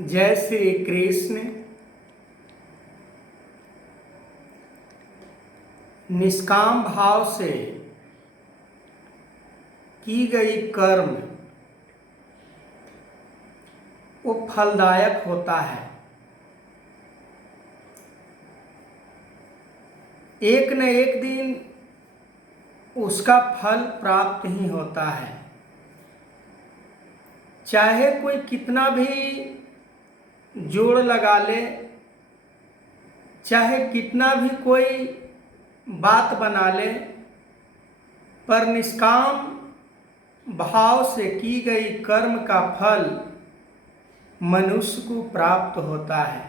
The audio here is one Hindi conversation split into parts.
जय श्री कृष्ण। निष्काम भाव से की गई कर्म वो फलदायक होता है। एक न एक दिन उसका फल प्राप्त ही होता है। चाहे कोई कितना भी जोड़ लगा ले, चाहे कितना भी कोई बात बना ले, पर निष्काम भाव से की गई कर्म का फल मनुष्य को प्राप्त होता है।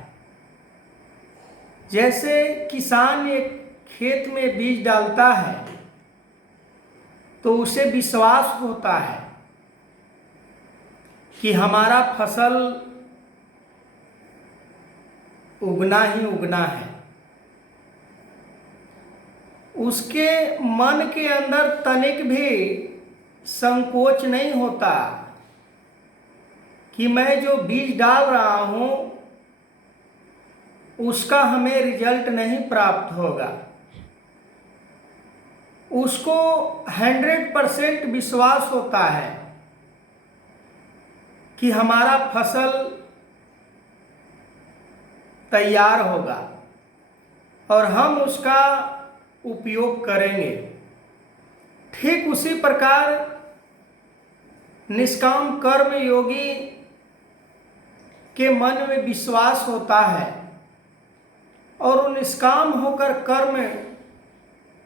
जैसे किसान एक खेत में बीज डालता है तो उसे विश्वास होता है कि हमारा फसल उगना ही उगना है। उसके मन के अंदर तनिक भी संकोच नहीं होता कि मैं जो बीज डाल रहा हूं उसका हमें रिजल्ट नहीं प्राप्त होगा। उसको 100% विश्वास होता है कि हमारा फसल तैयार होगा और हम उसका उपयोग करेंगे। ठीक उसी प्रकार निष्काम कर्म योगी के मन में विश्वास होता है और वो निष्काम होकर कर्म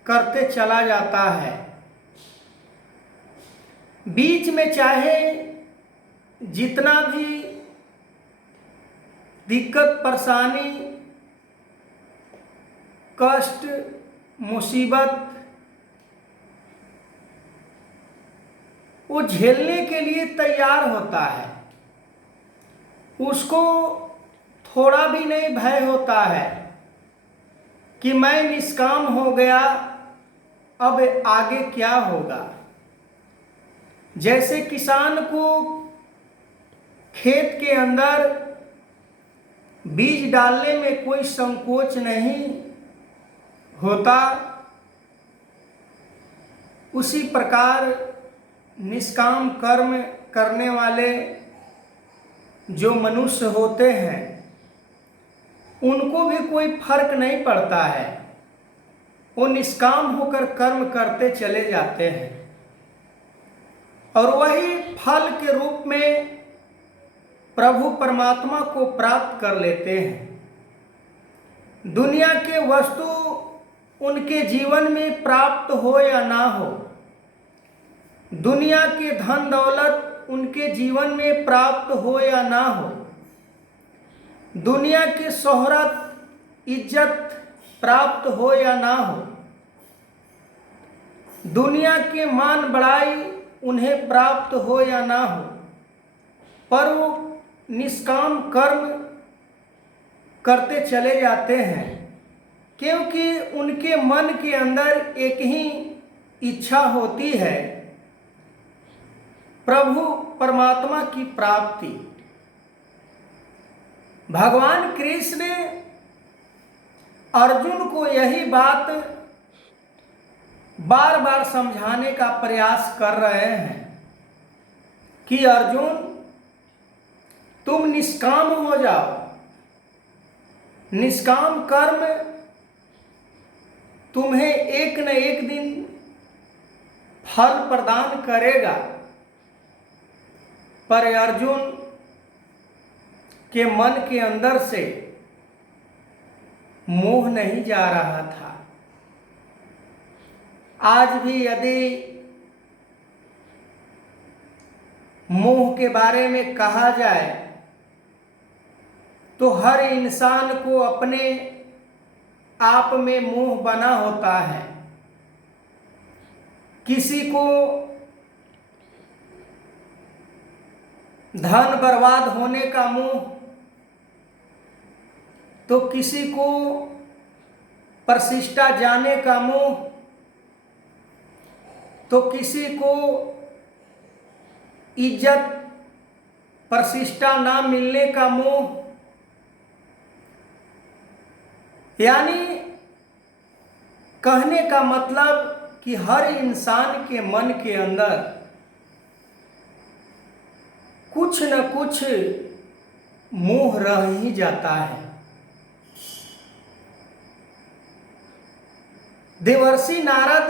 करते चला जाता है। बीच में चाहे जितना भी दिक्कत, परेशानी, कष्ट, मुसीबत वो झेलने के लिए तैयार होता है। उसको थोड़ा भी नहीं भय होता है कि मैं निष्काम हो गया, अब आगे क्या होगा। जैसे किसान को खेत के अंदर बीज डालने में कोई संकोच नहीं होता, उसी प्रकार निष्काम कर्म करने वाले जो मनुष्य होते हैं उनको भी कोई फर्क नहीं पड़ता है। वो निष्काम होकर कर्म करते चले जाते हैं और वही फल के रूप में प्रभु परमात्मा को प्राप्त कर लेते हैं। दुनिया के वस्तु उनके जीवन में प्राप्त हो या ना हो, दुनिया के धन दौलत उनके जीवन में प्राप्त हो या ना हो, दुनिया की शोहरत इज्जत प्राप्त हो या ना हो, दुनिया के मान बढ़ाई उन्हें प्राप्त हो या ना हो, पर वो निष्काम कर्म करते चले जाते हैं क्योंकि उनके मन के अंदर एक ही इच्छा होती है, प्रभु परमात्मा की प्राप्ति। भगवान कृष्ण अर्जुन को यही बात बार बार समझाने का प्रयास कर रहे हैं कि अर्जुन, तुम निष्काम हो जाओ। निष्काम कर्म तुम्हें एक न एक दिन फल प्रदान करेगा। पर अर्जुन के मन के अंदर से मोह नहीं जा रहा था। आज भी यदि मोह के बारे में कहा जाए तो हर इंसान को अपने आप में मोह बना होता है। किसी को धन बर्बाद होने का मोह, तो किसी को प्रतिष्ठा जाने का मोह, तो किसी को इज्जत प्रतिष्ठा ना मिलने का मोह, यानी कहने का मतलब कि हर इंसान के मन के अंदर कुछ न कुछ मोह रह ही जाता है। देवर्षि नारद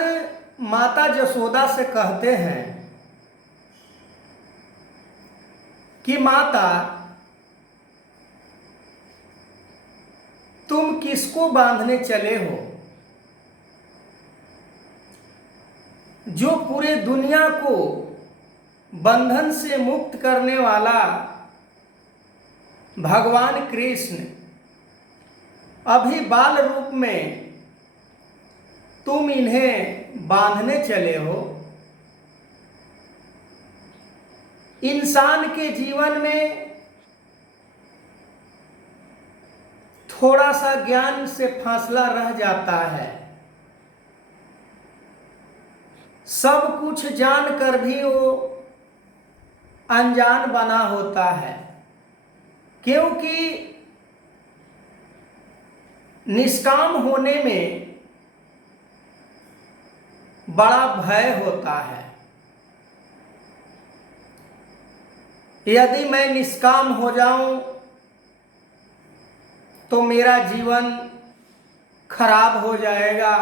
माता जसोदा से कहते हैं कि माता, तुम किसको बांधने चले हो? जो पूरे दुनिया को बंधन से मुक्त करने वाला भगवान कृष्ण अभी बाल रूप में तुम इन्हें बांधने चले हो। इंसान के जीवन में थोड़ा सा ज्ञान से फासला रह जाता है। सब कुछ जानकर भी वो अनजान बना होता है, क्योंकि निष्काम होने में बड़ा भय होता है। यदि मैं निष्काम हो जाऊं तो मेरा जीवन खराब हो जाएगा।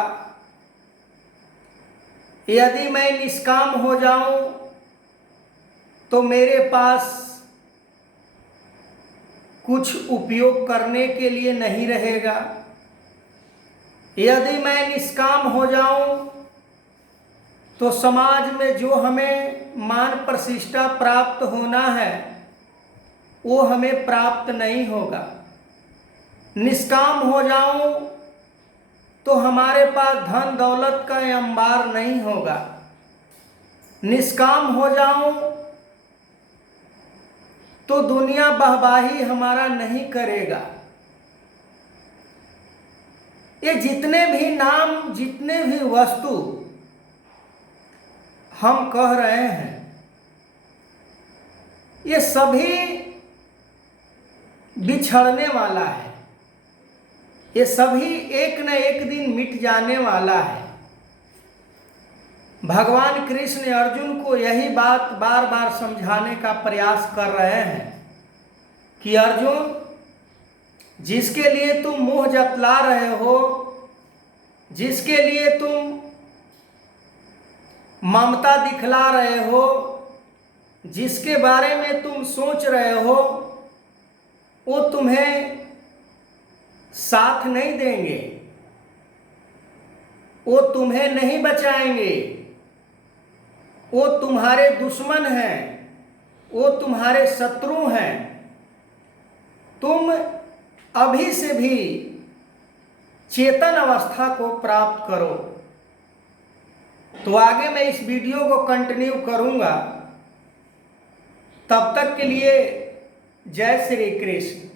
यदि मैं निष्काम हो जाऊं तो मेरे पास कुछ उपयोग करने के लिए नहीं रहेगा। यदि मैं निष्काम हो जाऊं तो समाज में जो हमें मान प्रतिष्ठा प्राप्त होना है वो हमें प्राप्त नहीं होगा। निष्काम हो जाऊं तो हमारे पास धन दौलत का अंबार नहीं होगा। निष्काम हो जाऊं तो दुनिया वाहवाही हमारा नहीं करेगा। ये जितने भी नाम, जितने भी वस्तु हम कह रहे हैं, ये सभी बिछड़ने वाला है। ये सभी एक न एक दिन मिट जाने वाला है। भगवान कृष्ण अर्जुन को यही बात बार बार समझाने का प्रयास कर रहे हैं कि अर्जुन, जिसके लिए तुम मोह जतला रहे हो, जिसके लिए तुम ममता दिखला रहे हो, जिसके बारे में तुम सोच रहे हो, वो तुम्हें साथ नहीं देंगे, वो तुम्हें नहीं बचाएंगे, वो तुम्हारे दुश्मन हैं, वो तुम्हारे शत्रु हैं। तुम अभी से भी चेतन अवस्था को प्राप्त करो। तो आगे मैं इस वीडियो को कंटिन्यू करूंगा। तब तक के लिए जय श्री कृष्ण।